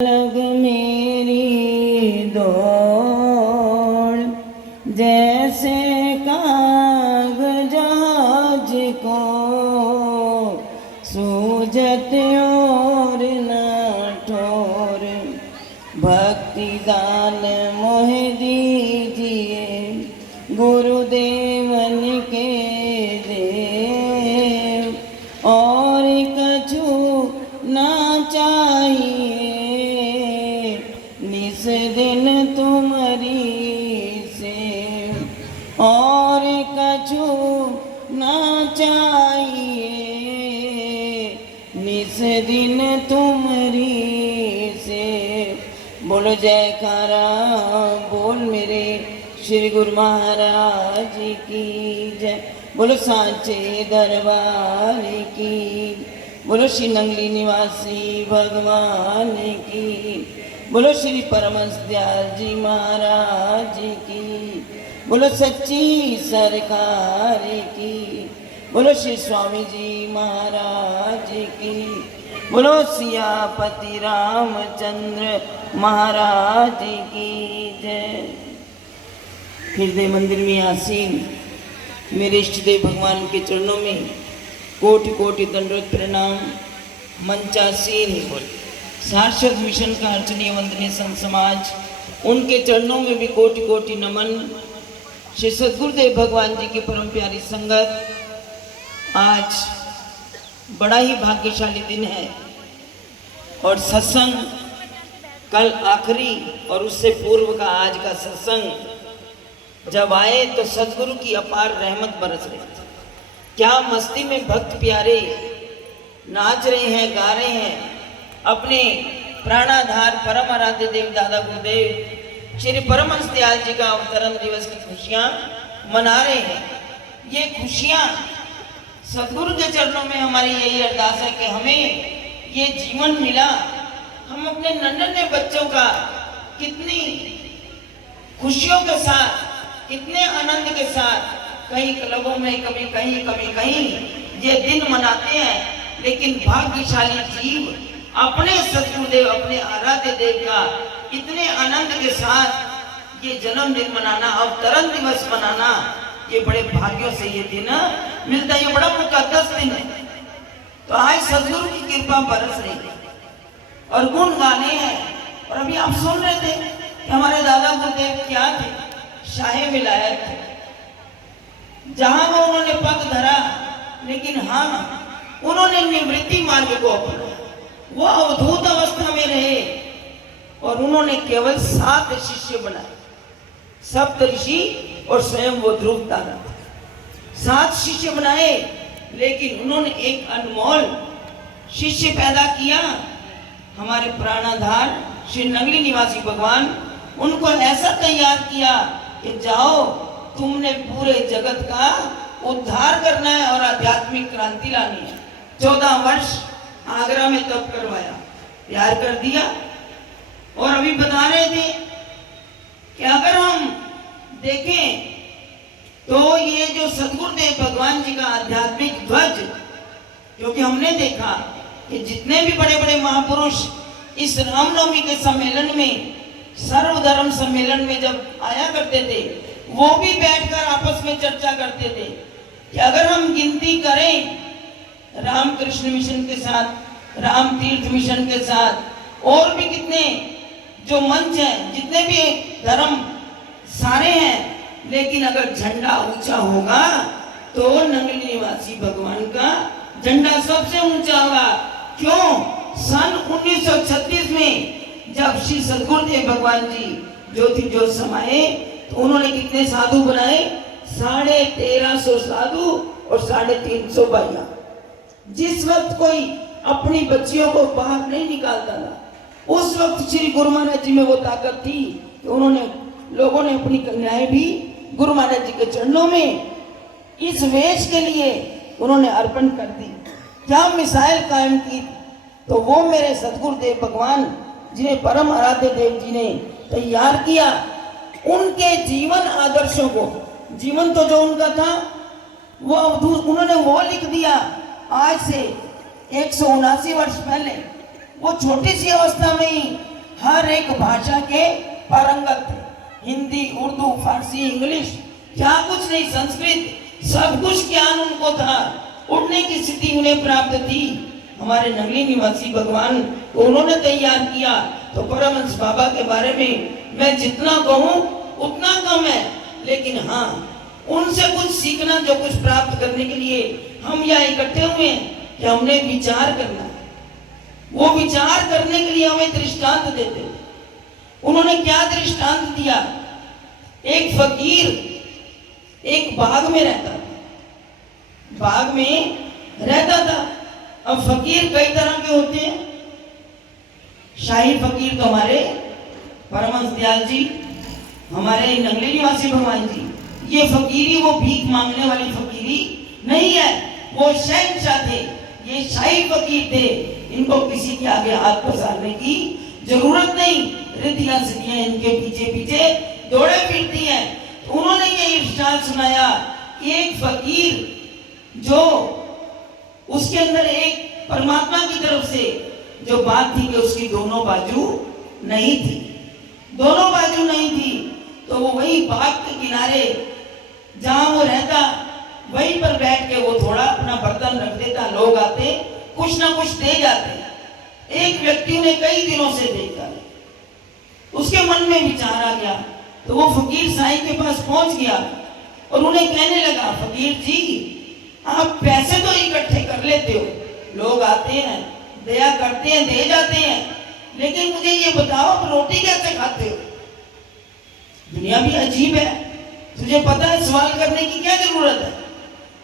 लग मेरी दौड़ जैसे कागज को सूझत और न ठोर। भक्ति दान मोह दीजिए गुरुदेवन के देव, और कछु ना चाहिए निस दिन तुम्हारी से, और कछु ना चाहिए निस दिन तुम्हारी से। बोलो जयकारा बोल मेरे श्री गुरु महाराज की जय। बोलो सांचे दरबार की, बोलो श्री नंगली निवासी भगवान की, बोलो श्री परमहंस दयाल जी महाराज की, बोलो सच्ची सरकार की, बोलो श्री स्वामी जी महाराज की, बोलो सियापति रामचंद्र महाराज की जय। हृदय मंदिर में आसीन मेरे इष्ट देव भगवान के चरणों में कोटि कोटि दंडवत प्रणाम। मंचासीन सारस्वत मिशन का अर्चनीय वंदनीय संत समाज, उनके चरणों में भी कोटि कोटि नमन। श्री सद्गुरुदेव भगवान जी की परम प्यारी संगत, आज बड़ा ही भाग्यशाली दिन है और सत्संग कल आखिरी और उससे पूर्व का आज का सत्संग जब आए तो सद्गुरु की अपार रहमत बरस रही थी। क्या मस्ती में भक्त प्यारे नाच रहे हैं, गा रहे हैं, अपने प्राणाधार परम आराध्य देव दादा गुरुदेव श्री परमहंस दयाल जी का अवतरण दिवस की खुशियां मना रहे हैं। ये खुशियां सद्गुरु के चरणों में हमारी यही अरदास है कि हमें ये जीवन मिला, हम अपने नन्हे बच्चों का कितनी खुशियों के साथ, कितने आनंद के साथ, कहीं क्लबों में, कभी कहीं ये दिन मनाते हैं। लेकिन भाग्यशाली जीव अपने सद्गुरुदेव, अपने आराध्य देव का इतने आनंद के साथ ये जन्मदिन मनाना, अवतरण दिवस मनाना, ये बड़े भाग्यों से ये दिन मिलता है। ये बड़ा मुकद्दस दिन है। तो आज सद्गुरु की कृपा बरस रही है और गुण गाने हैं। और अभी आप सुन रहे थे कि हमारे दादा गुरुदेव क्या थे, शाहे विलायत थे। जहां वो उन्होंने पग धरा, लेकिन हाँ उन्होंने निवृत्ति मार्ग को अपनाया। वो अवधूत अवस्था में रहे और उन्होंने केवल 7 शिष्य बनाए, सप्तऋषि और स्वयं वो ध्रुव तारा थे। 7 शिष्य बनाए, लेकिन उन्होंने एक अनमोल शिष्य पैदा किया, हमारे प्राणाधार श्री नंगली निवासी भगवान। उनको ऐसा तैयार किया कि जाओ, तुमने पूरे जगत का उद्धार करना है और आध्यात्मिक क्रांति लानी है। 14 वर्ष आगरा में तप करवाया, प्यार कर दिया। और अभी बता रहे थे कि अगर हम देखें तो ये जो सद्गुरुदेव भगवान जी का आध्यात्मिक ध्वज, क्योंकि हमने देखा कि जितने भी बड़े बड़े महापुरुष इस रामनवमी के सम्मेलन में, सर्वधर्म सम्मेलन में जब आया करते थे, वो भी बैठकर आपस में चर्चा करते थे कि अगर हम गिनती करें रामकृष्ण मिशन के साथ, राम तीर्थ मिशन के साथ, और भी कितने जो मंच हैं, जितने भी धर्म सारे हैं, लेकिन अगर झंडा ऊंचा होगा तो नंगली निवासी भगवान का झंडा सबसे ऊंचा होगा। क्यों? सन 1936 में जब श्री सद्गुरुदेव भगवान जी ज्योति ज्योत समाये तो उन्होंने कितने साधु बनाए? 1350 साधु और 350 बाइया। जिस वक्त कोई अपनी बच्चियों को बाहर नहीं निकालता था, उस वक्त श्री गुरु महाराज जी में वो ताकत थी कि उन्होंने, लोगों ने अपनी कन्याएं भी गुरु महाराज जी के चरणों में इस वेश के लिए उन्होंने अर्पण कर दी। क्या मिसाइल कायम की? तो वो मेरे सद्गुरुदेव भगवान जिन्हें परम आराध्य देव जी ने तैयार किया, उनके जीवन आदर्शों को, जीवन तो जो उनका था वो अवधूत, उन्होंने वो लिख दिया आज से 179 वर्ष पहले। वो छोटी सी अवस्था में ही एक भाषा के पारंगत थे। हिंदी, उर्दू, फारसी, इंग्लिश, क्या कुछ नहीं, संस्कृत, सब कुछ ज्ञान उनको था। उड़ने की स्थिति उन्हें प्राप्त थी। हमारे नगली निवासी भगवान को उन्होंने तैयार किया। तो परमहंस बाबा के बारे में मैं जितना कहूँ उतना कम है, लेकिन हाँ, उनसे कुछ सीखना, जो कुछ प्राप्त करने के लिए हम यहाँ इकट्ठे हुए हैं कि हमने विचार करना है। वो विचार करने के लिए हमें दृष्टांत देते हैं। उन्होंने क्या दृष्टांत दिया? एक फकीर एक बाग में रहता था, बाग में रहता था। अब फकीर कई तरह के होते हैं। शाही फकीर तो हमारे परमहंस दयाल जी, हमारे नगली निवासी भगवान जी, ये फकीरी वो भीख मांगने वाली फकीरी नहीं है, वो शहंशाह थे, ये शाही फकीर थे। इनको किसी के आगे हाथ पसारने की जरूरत नहीं। रिद्धियां सिद्धियां इनके पीछे पीछे दौड़े फिरती हैं। तो उन्होंने ये इरशाद सुनाया कि एक फकीर जो, उसके अंदर एक परमात्मा की तरफ से जो बात थी कि उसकी दोनों बाजू नहीं थी, दोनों बाजू नहीं थी। तो वो वही बाग के किनारे जहां वो रहता, वहीं पर बैठ के वो थोड़ा अपना बर्तन रख देता, लोग आते कुछ ना कुछ दे जाते। एक व्यक्ति ने कई दिनों से देखा, उसके मन में विचार आ गया, तो वो फकीर साईं के पास पहुंच गया और उन्हें कहने लगा, फकीर जी, आप पैसे तो इकट्ठे कर लेते हो, लोग आते हैं, दया करते हैं, दे जाते हैं, लेकिन मुझे ये बताओ, आप रोटी कैसे खाते हो? दुनिया भी अजीब है, तुझे पता है सवाल करने की क्या जरूरत है,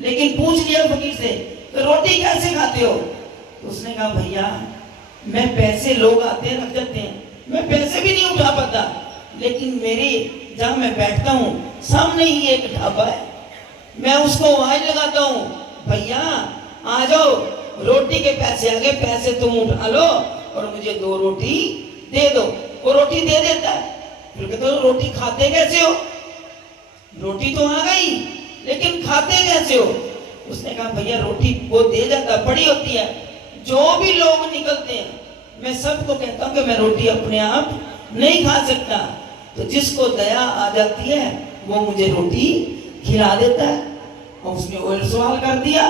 लेकिन पूछ लिया फकीर से, तो रोटी कैसे खाते हो? तो उसने कहा, भैया मैं पैसे, लोग आते हैं रख जाते हैं, मैं पैसे भी नहीं उठा पाता, लेकिन मेरे जहां मैं बैठता हूँ सामने ही एक ढाबा है, मैं उसको आवाज लगाता हूँ, भैया आ जाओ, रोटी के पैसे आ गए, पैसे तुम उठा लो और मुझे 2 रोटी दे दो। वो रोटी दे देता है। फिर कहते हो, रोटी खाते कैसे हो? रोटी तो आ गई, लेकिन खाते कैसे हो? उसने कहा, भैया रोटी वो दे जाता, बड़ी होती है, जो भी लोग निकलते हैं मैं सबको कहता हूँ कि मैं रोटी अपने आप नहीं खा सकता, तो जिसको दया आ जाती है वो मुझे रोटी खिला देता है। और उसने और सवाल कर दिया,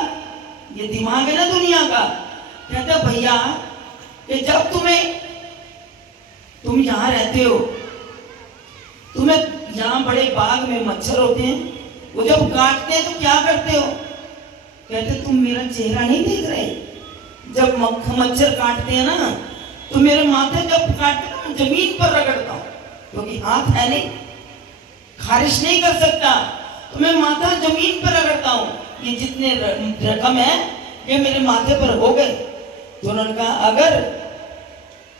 ये दिमाग है ना दुनिया का। कहता, भैया कि जब तुम यहाँ रहते हो, तुम्हें यहाँ बड़े बाग में मच्छर होते हैं, वो जब काटते हैं तो क्या करते हो? कहते, तुम मेरा चेहरा नहीं देख रहे? जब मच्छर काटते हैं ना, तो मेरे माथे जब काटते हैं मैं जमीन पर रगड़ता हूँ, क्योंकि हाथ है नहीं, खारिश नहीं कर सकता, तो मैं माथा जमीन पर रगड़ता हूँ। ये जितने रकम है ये मेरे माथे पर हो गए। तो उन्होंने कहा, अगर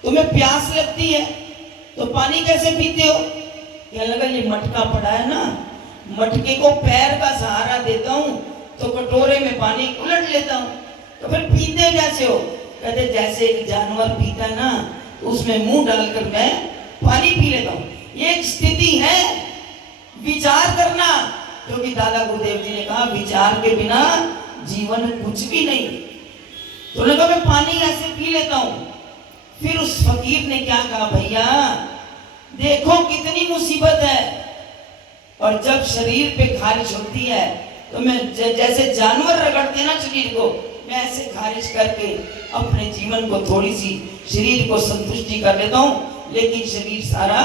तुम्हें प्यास लगती है तो पानी कैसे पीते हो? क्या लगा, ये मटका पड़ा है ना, मटके को पैर का सहारा देता हूँ तो कटोरे में पानी उलट लेता हूँ। तो फिर पीते कैसे हो? कहते, जैसे एक जानवर पीता ना, उसमें मुंह डालकर मैं पानी पी लेता हूँ। ये एक स्थिति है विचार करना, क्योंकि दादा गुरुदेव जी ने कहा, विचार के बिना जीवन कुछ भी नहीं। तो उन्होंने कहा, मैं पानी ऐसे पी लेता हूँ। फिर उस फकीर ने क्या कहा, भैया देखो कितनी मुसीबत है, और जब शरीर पे खारिश होती है तो मैं जैसे जानवर रगड़ते ना शरीर को, मैं ऐसे खारिश करके अपने जीवन को, थोड़ी सी शरीर को संतुष्टि कर लेता हूँ, लेकिन शरीर सारा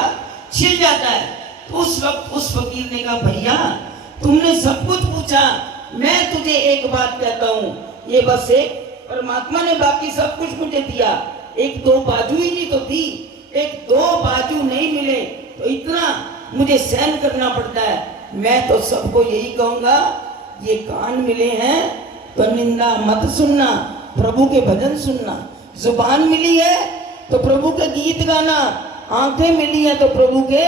छिल जाता है। तो उस वक्त उस फकीर ने कहा, भैया तुमने सब कुछ पूछा, मैं तुझे एक बात कहता हूँ, ये बस एक परमात्मा ने बाकी सब कुछ मुझे दिया, एक 2 बाजू ही नहीं तो दी, एक 2 बाजू नहीं मिले तो इतना मुझे सहन करना पड़ता है। मैं तो सबको यही कहूंगा, ये कान मिले हैं तो निंदा मत सुनना, प्रभु के भजन सुनना। जुबान मिली है तो प्रभु के गीत गाना, आंखें मिली है तो प्रभु के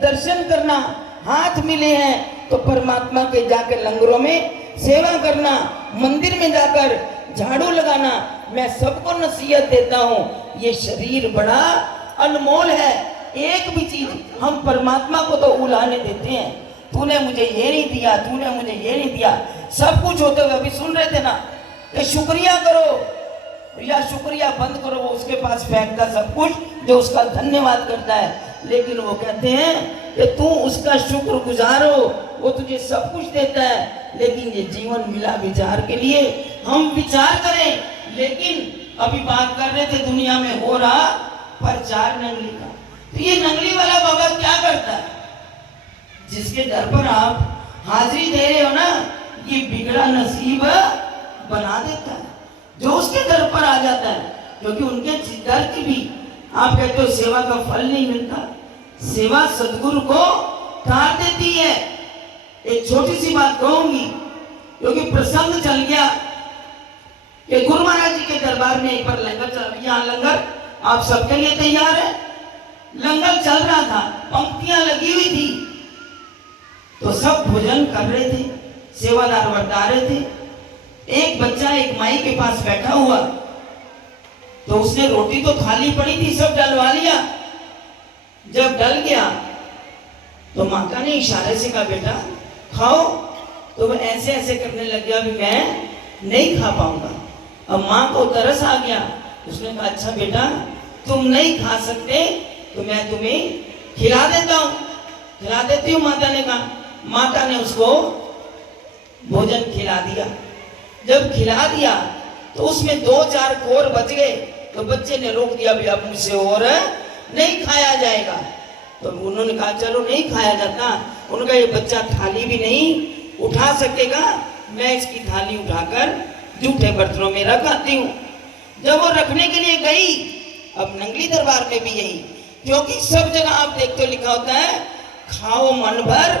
दर्शन करना, हाथ मिले हैं तो परमात्मा के जाकर लंगरों में सेवा करना, मंदिर में जाकर झाड़ू लगाना। मैं सबको नसीहत देता हूँ, ये शरीर बड़ा अनमोल है, एक भी चीज हम परमात्मा को तो उलाने देते हैं, तूने मुझे ये नहीं दिया, तूने मुझे ये नहीं दिया। सब कुछ होते हुए अभी सुन रहे थे ना कि शुक्रिया करो, या शुक्रिया बंद करो, वो उसके पास फेंकता सब कुछ जो उसका धन्यवाद करता है। लेकिन वो कहते हैं कि तू उसका शुक्र गुजार हो, वो तुझे सब कुछ देता है, लेकिन ये जीवन मिला विचार के लिए। हम विचार करें, लेकिन अभी बात कर रहे थे दुनिया में हो रहा प्रचार नंगली का। तो ये नंगली वाला बाबा क्या करता है? जिसके दर पर आप हाजिरी दे रहे हो ना, ये बिगड़ा नसीब बना देता है जो उसके दर पर आ जाता है। क्योंकि उनके दर की भी आप कहते हो सेवा का फल नहीं मिलता, सेवा सदगुरु को तार देती है। एक छोटी सी बात कहूंगी, क्योंकि प्रसंग चल गया कि गुरु महाराज जी के दरबार में एक बार लंगर चल, यहाँ लंगर आप सबके लिए तैयार है, लंगर चल रहा था, पंक्तियां लगी हुई थी, तो सब भोजन कर रहे थे, सेवादार बरता रहे थे। एक बच्चा एक माई के पास बैठा हुआ, तो उसने रोटी तो थाली पड़ी थी, सब डलवा लिया। जब डल गया तो माता ने इशारे से कहा बेटा खाओ, तो वो ऐसे ऐसे करने लग गया, भी मैं नहीं खा पाऊंगा। अब माँ को तरस आ गया, उसने कहा अच्छा बेटा तुम नहीं खा सकते तो मैं तुम्हें खिला देता हूँ, खिला देती हूँ। माता ने कहा, माता ने उसको भोजन खिला दिया। जब खिला दिया तो उसमें 2-4 कोर बच गए, तो बच्चे ने रोक दिया, भी अब मुझसे और नहीं खाया जाएगा। तो उन्होंने कहा चलो नहीं खाया जाता। उनका ये बच्चा थाली भी नहीं उठा सकेगा, मैं इसकी थाली उठाकर जूठे बर्तनों में रख आती हूँ। जब वो रखने के लिए गई, अब नंगली दरबार में भी यही, क्योंकि सब जगह आप देखते हो लिखा होता है खाओ मन भर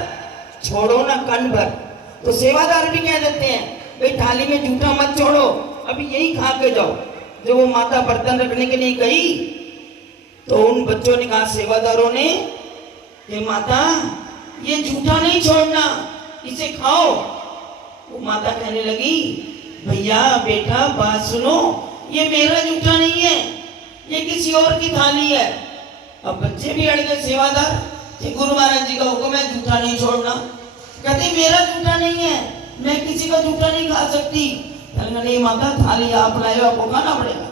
छोड़ो ना कन भर। तो सेवादार भी कह देते हैं भाई थाली में जूठा मत छोड़ो, अभी यही खा के जाओ। जब वो माता बर्तन रखने के लिए गई तो उन बच्चों ने कहा, सेवादारों ने, कि माता ये जूठा नहीं छोड़ना, इसे खाओ। वो माता कहने लगी, भैया बेटा बात सुनो, ये मेरा जूठा नहीं है, ये किसी और की थाली है। अब बच्चे भी अड़ गए, सेवादार कि गुरु महाराज जी का हुक्म है जूठा नहीं छोड़ना। कहते मेरा जूठा नहीं है, मैं किसी का जूठा नहीं खा सकती। नहीं माता थाली आप लाए हो, आपको खाना पड़ेगा।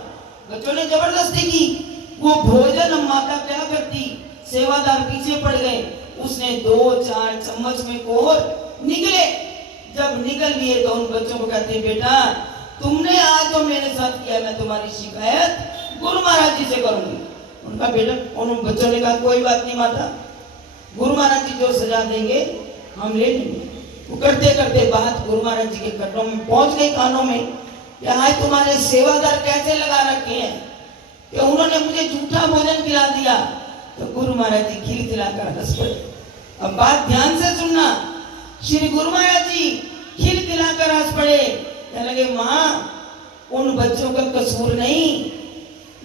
बच्चों ने जबरदस्ती की। वो भोजन माता क्या करती, सेवादार पीछे पड़ गए, उसने 2-4 चम्मच में कोर निकले। जब निकल लिए तो उन बच्चों को कहते बेटा तुमने आज जो मेरे साथ किया, मैं तुम्हारी शिकायत गुरु महाराज जी से करूंगी। उनका बेटा, उन बच्चों ने कहा कोई बात नहीं माता, गुरु महाराज जी जो सजा देंगे हम ले लेंगे। वो करते करते बात गुरु महाराज जी के कटों में पहुंच गई, कानों में, कि आज तुम्हारे सेवादार कैसे लगा रखे हैं कि उन्होंने मुझे झूठा भोजन खिला दिया। तो गुरु महाराज जी खिलखिलाकर हंस पड़े। अब बात ध्यान से सुनना, श्री गुरु महाराज जी खिलखिलाकर हंस पड़े, कहने लगे माँ उन बच्चों का कसूर नहीं,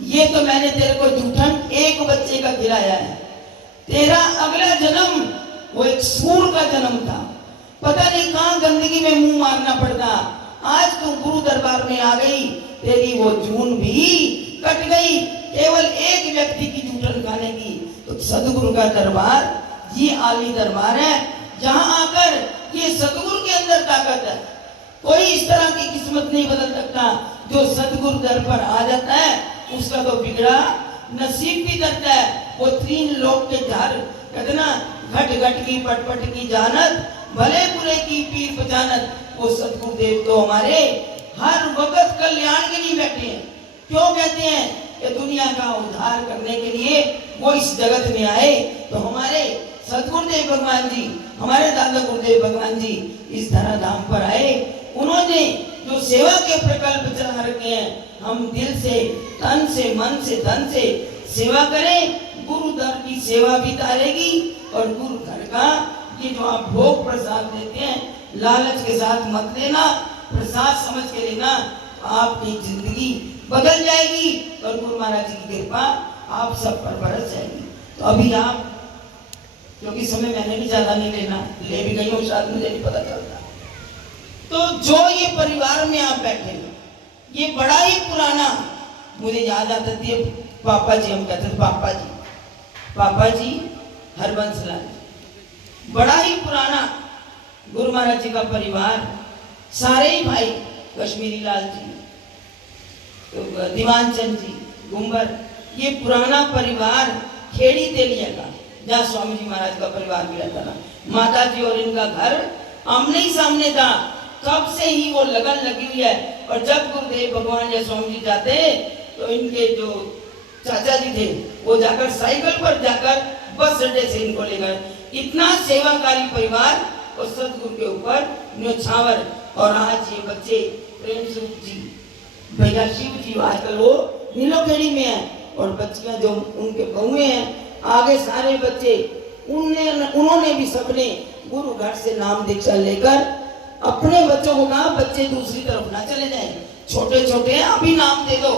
ये तो मैंने तेरे को जूठन एक बच्चे का खिलाया है। तेरा अगला जन्म वो एक सूर का जन्म था, पता नहीं कहां गंदगी में मुंह मारना पड़ता। आज तू गुरु दरबार में आ गई, तेरी वो जून भी कट गई, केवल एक व्यक्ति की जूठन खाने की। तो सदगुरु का दरबार ये आली दरबार है, जहां आकर ये सदगुरु के अंदर ताकत है। कोई इस तरह की किस्मत नहीं बदल सकता। जो सदगुरु दर पर आ जाता है उसका तो बिगड़ा नसीब भी करता है। वो 3 लोग के झार कहते ना, घट घट की पट पट की जानत, भले बुरे की पीर पहचानत। वो सदगुरु देव तो हमारे हर वक्त कल्याण के लिए बैठे हैं। क्यों कहते हैं कि दुनिया का उद्धार करने के लिए वो इस जगत में आए। तो हमारे सदगुरुदेव भगवान जी, हमारे दादा गुरुदेव भगवान जी इस धराधाम पर आए। उन्होंने जो सेवा के प्रकल्प चला रखे हैं, हम दिल से, तन से, मन से, धन से सेवा करें। गुरु दर की सेवा भी तारेगी और गुरु घर का ये जो आप भोग प्रसाद देते हैं, लालच के साथ मत लेना, प्रसाद समझ के लेना। आपकी जिंदगी बदल जाएगी और गुरु महाराज जी की कृपा आप सब पर बरस जाएगी। तो अभी आप, क्योंकि समय मैंने भी ज्यादा नहीं लेना, ले भी गई हूँ शायद मुझे नहीं पता चलता। तो जो ये परिवार में आप बैठे हो, ये बड़ा ही पुराना, मुझे याद आता थी पापा जी, हम कहते थे पापा जी हरबंस लाल, बड़ा ही पुराना गुरु महाराज जी का परिवार, सारे ही भाई, कश्मीरी लाल जी, तो दीवान चंद जी गुम्बर, ये पुराना परिवार खेड़ी तेलिया का, जहाँ स्वामी जी महाराज का परिवार भी रहता था। माता जी और इनका घर आमने ही सामने था, कब से ही वो लगन लगी हुई है। और जब गुरुदेव भगवान या स्वामी जी जाते तो इनके जो चाचा जी थे वो जाकर साइकिल पर जाकर बस अड्डे से इनको ले गए। इतना सेवाकारी परिवार और सदगुरु के ऊपर न्योछावर। और आज ये बच्चे प्रेम सुख जी, भैया शिव जी आजकल वो नीलोखेड़ी में है, और बच्चियां जो उनके बहुएं हैं आगे सारे बच्चे, उन्होंने भी सबने गुरु घर से नाम दीक्षा लेकर अपने बच्चों को कहा बच्चे दूसरी तरफ ना चले जाएं, छोटे छोटे हैं अभी नाम दे दो।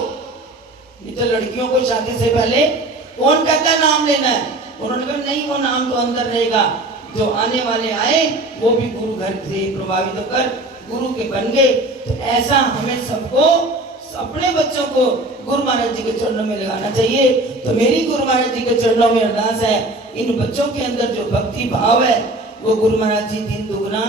नहीं तो लड़कियों को शादी से पहले कौन कहता है नाम लेना है। उन्होंने कहा नहीं, वो नाम तो अंदर रहेगा, जो आने वाले आए वो भी गुरु घर से प्रभावित होकर गुरु के बन गए। तो ऐसा हमें सबको अपने बच्चों को गुरु महाराज जी के चरणों में लगाना चाहिए। तो मेरी गुरु महाराज जी के चरणों में अरदास है, इन बच्चों के अंदर जो भक्ति भाव है वो गुरु महाराज जी दिन दुगना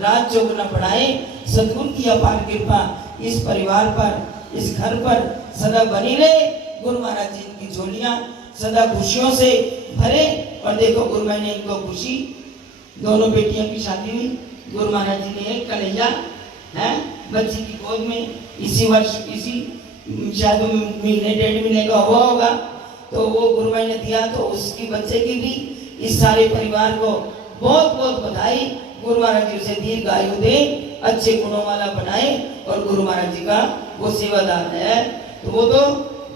रात चौगुना बढ़ाए। सदगुरु की अपार कृपा इस परिवार पर, इस घर पर सदा बनी रहे। गुरु महाराज जी की झोलियां सदा खुशियों से भरे। और देखो गुरु महाराज ने इनको खुशी, दोनों बेटियों की शादी हुई, गुरु महाराज जी ने एक कन्हैया है बच्ची की गोद में इसी वर्ष, इसी शायद महीने 1.5 महीने का हुआ होगा, तो वो गुरु महाराज ने दिया। तो उसकी बच्चे की भी इस सारे परिवार को बहुत बहुत बधाई। गुरु महाराज जी उसे दीर्घ आयु दे, अच्छे गुणों वाला बनाए, और गुरु महाराज जी का वो सेवादार है। तो वो तो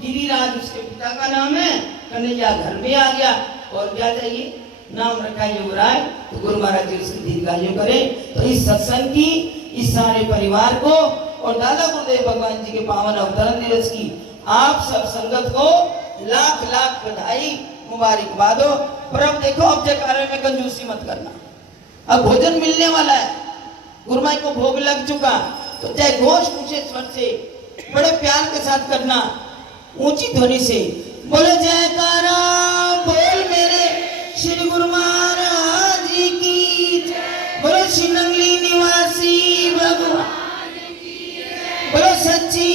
गिरिराज उसके पिता का नाम है, कन्हैया घर में आ गया, और क्या चाहिए, नाम रखा युवराज। तो गुरु महाराज जी उसकी दीर्घायु करे। तो इस सत्संग की, इस सारे परिवार को और दादा गुरुदेव भगवान जी के पावन अवतरण दिवस की आप सब संगत को लाख लाख बधाई मुबारकबाद हो। पर अब देखो, अब जयकारे में कंजूसी मत करना, अब भोजन मिलने वाला है, गुरु माई को भोग लग चुका, तो चाहे घोष ऊंचे स्वर से बड़े प्यार के साथ करना, ऊंची ध्वनि से बोले जयकारा बोल मेरे श्री गुरु महाराज की, बोलो श्री नंगली निवासी भगवान, बोलो सच्ची